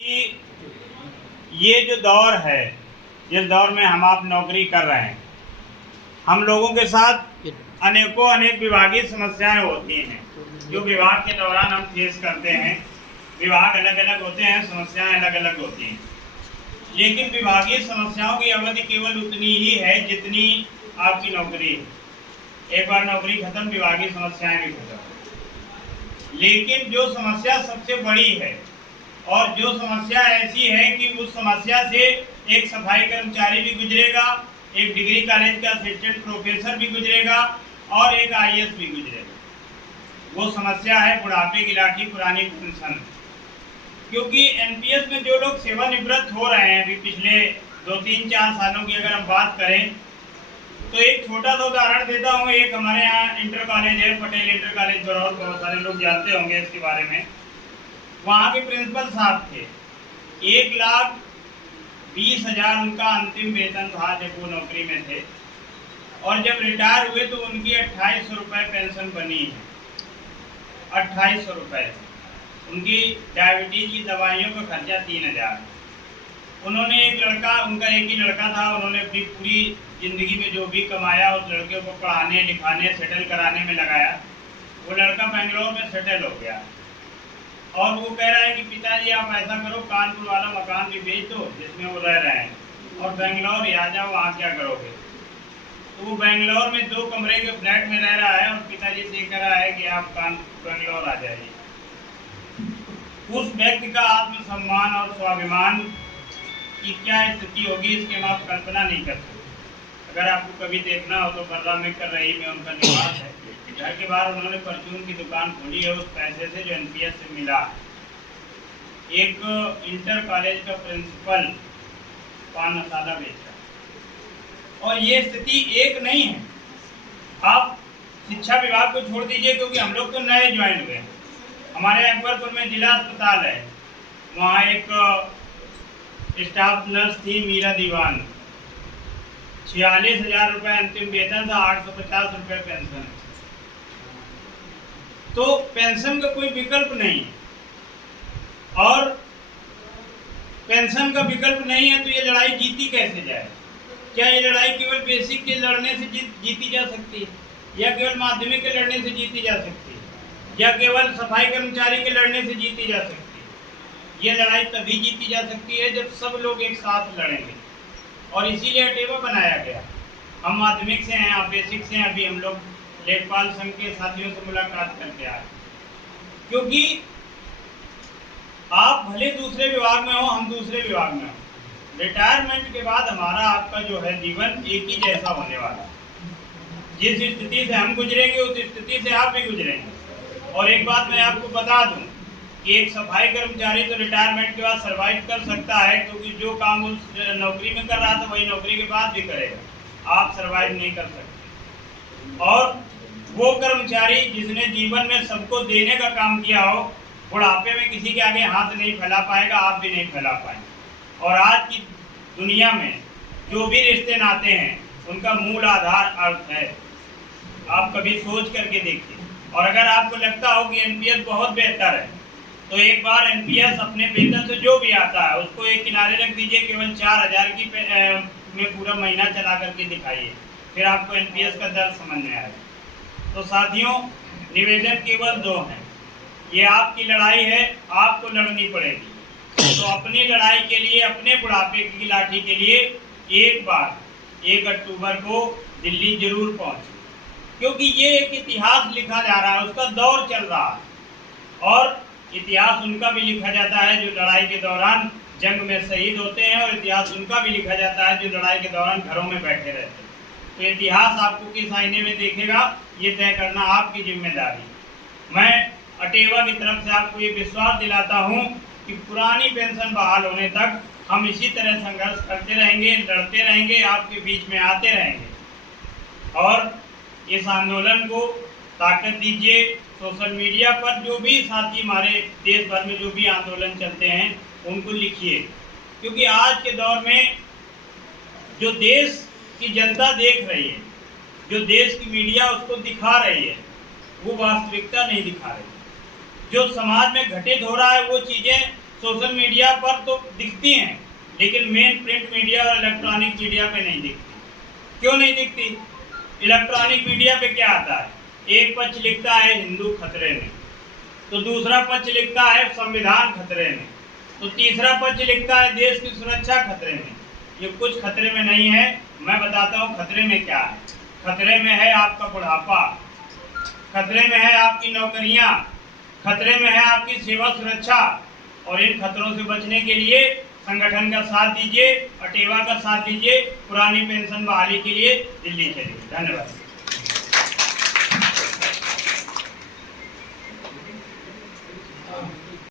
कि ये जो दौर है, जिस दौर में हम आप नौकरी कर रहे हैं, हम लोगों के साथ अनेक विभागीय समस्याएं होती हैं जो विभाग के दौरान हम फेस करते हैं। विभाग अलग अलग होते हैं, समस्याएं अलग अलग होती हैं, लेकिन विभागीय समस्याओं की अवधि केवल उतनी ही है जितनी आपकी नौकरी है। एक बार नौकरी खत्म, विभागीय समस्याएं भी खत्म। लेकिन जो समस्या सबसे बड़ी है और जो समस्या ऐसी है कि उस समस्या से एक सफाई कर्मचारी भी गुजरेगा, एक डिग्री कॉलेज का असिस्टेंट प्रोफेसर भी गुजरेगा और एक आईएएस भी गुजरेगा। वो समस्या है बुढ़ापे की लाठी, पुरानी पेंशन। क्योंकि एनपीएस में जो लोग सेवानिवृत्त हो रहे हैं अभी पिछले 2-3-4 सालों की अगर हम बात करें तो एक छोटा सा उदाहरण देता हूँ। एक हमारे यहाँ इंटर कॉलेज है, पटेल इंटर कॉलेज बरौर, बहुत सारे लोग जानते होंगे इसके बारे में। वहाँ के प्रिंसिपल साहब थे, 1,20,000 उनका अंतिम वेतन था जब वो नौकरी में थे, और जब रिटायर हुए तो उनकी 2800 रुपये पेंशन बनी है। 2800 रुपये। उनकी डायबिटीज की दवाइयों का खर्चा 3,000। उन्होंने उनका एक ही लड़का था, उन्होंने अपनी पूरी ज़िंदगी में जो भी कमाया उस लड़के को पढ़ाने लिखाने सेटल कराने में लगाया। वो लड़का बेंगलोर में सेटल हो गया और वो कह रहा है कि पिताजी आप ऐसा करो, कानपुर वाला मकान भी बेच दो जिसमें वो रह रहे हैं और बेंगलोर आ जाओ, वहाँ क्या करोगे। तो वो बेंगलोर में 2 कमरे के फ्लैट में रह रहा है और पिताजी से कह रहा है कि आप बेंगलोर आ जाइए। उस व्यक्ति का आत्मसम्मान और स्वाभिमान की क्या स्थिति होगी इसकी हम आप कल्पना नहीं कर सकते। अगर आपको कभी देखना हो तो बर्रा में कर रही में उनका निवास है। घर के बाहर उन्होंने परचून की दुकान खोली है उस पैसे से जो एनपीएस से मिला। एक इंटर कॉलेज का प्रिंसिपल पान मसाला बेचा। और ये स्थिति एक नहीं है। आप शिक्षा विभाग को छोड़ दीजिए, क्योंकि हम लोग तो नए ज्वाइन हुए हैं। हमारे अकबरपुर में जिला अस्पताल है, वहाँ एक स्टाफ नर्स थी मीरा दीवान, 46,000 रुपये अंतिम वेतन था, 850 रुपये पेंशन। तो पेंशन का कोई विकल्प नहीं है और पेंशन का विकल्प नहीं है तो ये लड़ाई जीती कैसे जाए। क्या ये लड़ाई केवल बेसिक के लड़ने से जीती जा सकती है, या केवल माध्यमिक के लड़ने से जीती जा सकती है, या केवल सफाई कर्मचारी के लड़ने से जीती जा सकती है। ये लड़ाई तभी जीती जा सकती है जब सब लोग एक साथ लड़ेंगे, और इसीलिए अटेवा बनाया गया। हम माध्यमिक से हैं, आप बेसिक से हैं। अभी हम लोग लेखपाल संघ के साथियों से मुलाकात करके आए, क्योंकि आप भले दूसरे विभाग में हो, हम दूसरे विभाग में हो। रिटायरमेंट के बाद हमारा आपका जो है जीवन एक ही जैसा होने वाला है। जिस स्थिति से हम गुजरेंगे उस स्थिति से आप भी गुजरेंगे। और एक बात मैं आपको बता दूं कि एक सफाई कर्मचारी तो रिटायरमेंट के बाद सर्वाइव कर सकता है, क्योंकि जो काम उस नौकरी में कर रहा था वही नौकरी के बाद भी करेगा। आप सर्वाइव नहीं कर सकते। और वो कर्मचारी जिसने जीवन में सबको देने का काम किया हो, बुढ़ापे में किसी के आगे हाथ नहीं फैला पाएगा, आप भी नहीं फैला पाएंगे। और आज की दुनिया में जो भी रिश्ते नाते हैं उनका मूल आधार अर्थ है। आप कभी सोच करके देखिए। और अगर आपको लगता हो कि एनपीएस बहुत बेहतर है तो एक बार एनपीएस अपने वेतन से जो भी आता है उसको एक किनारे रख दीजिए, केवल 4,000 की में पूरा महीना चला करके दिखाइए, फिर आपको एनपीएस का दर्द समझ में आएगा। तो साथियों, निवेदन केवल 2 हैं। ये आपकी लड़ाई है, आपको लड़नी पड़ेगी। तो अपनी लड़ाई के लिए, अपने बुढ़ापे की लाठी के लिए एक बार 1 अक्टूबर को दिल्ली जरूर पहुंचे, क्योंकि ये एक इतिहास लिखा जा रहा है, उसका दौर चल रहा है। और इतिहास उनका भी लिखा जाता है जो लड़ाई के दौरान जंग में शहीद होते हैं, और इतिहास उनका भी लिखा जाता है जो लड़ाई के दौरान घरों में बैठे रहते हैं। तो इतिहास आपको किस आईने में देखेगा ये तय करना आपकी जिम्मेदारी। मैं अटेवा की तरफ से आपको ये विश्वास दिलाता हूँ कि पुरानी पेंशन बहाल होने तक हम इसी तरह संघर्ष करते रहेंगे, लड़ते रहेंगे, आपके बीच में आते रहेंगे। और इस आंदोलन को ताकत दीजिए। सोशल मीडिया पर जो भी साथी हमारे देश भर में जो भी आंदोलन चलते हैं उनको लिखिए, क्योंकि आज के दौर में जो देश की जनता देख रही है, जो देश की मीडिया उसको दिखा रही है, वो वास्तविकता नहीं दिखा रही। जो समाज में घटित हो रहा है वो चीज़ें सोशल मीडिया पर तो दिखती हैं, लेकिन मेन प्रिंट मीडिया और इलेक्ट्रॉनिक मीडिया पे नहीं दिखती। क्यों नहीं दिखती? इलेक्ट्रॉनिक मीडिया पे क्या आता है, एक पक्ष लिखता है हिंदू खतरे में, तो दूसरा पक्ष लिखता है संविधान खतरे में, तो तीसरा पक्ष लिखता है देश की सुरक्षा खतरे में। ये कुछ खतरे में नहीं है। मैं बताता हूँ खतरे में क्या है। खतरे में है आपका बुढ़ापा, खतरे में है आपकी नौकरियां, खतरे में है आपकी सेवा सुरक्षा। और इन खतरों से बचने के लिए संगठन का साथ दीजिए, अटेवा का साथ दीजिए, पुरानी पेंशन बहाली के लिए दिल्ली चलिए। धन्यवाद।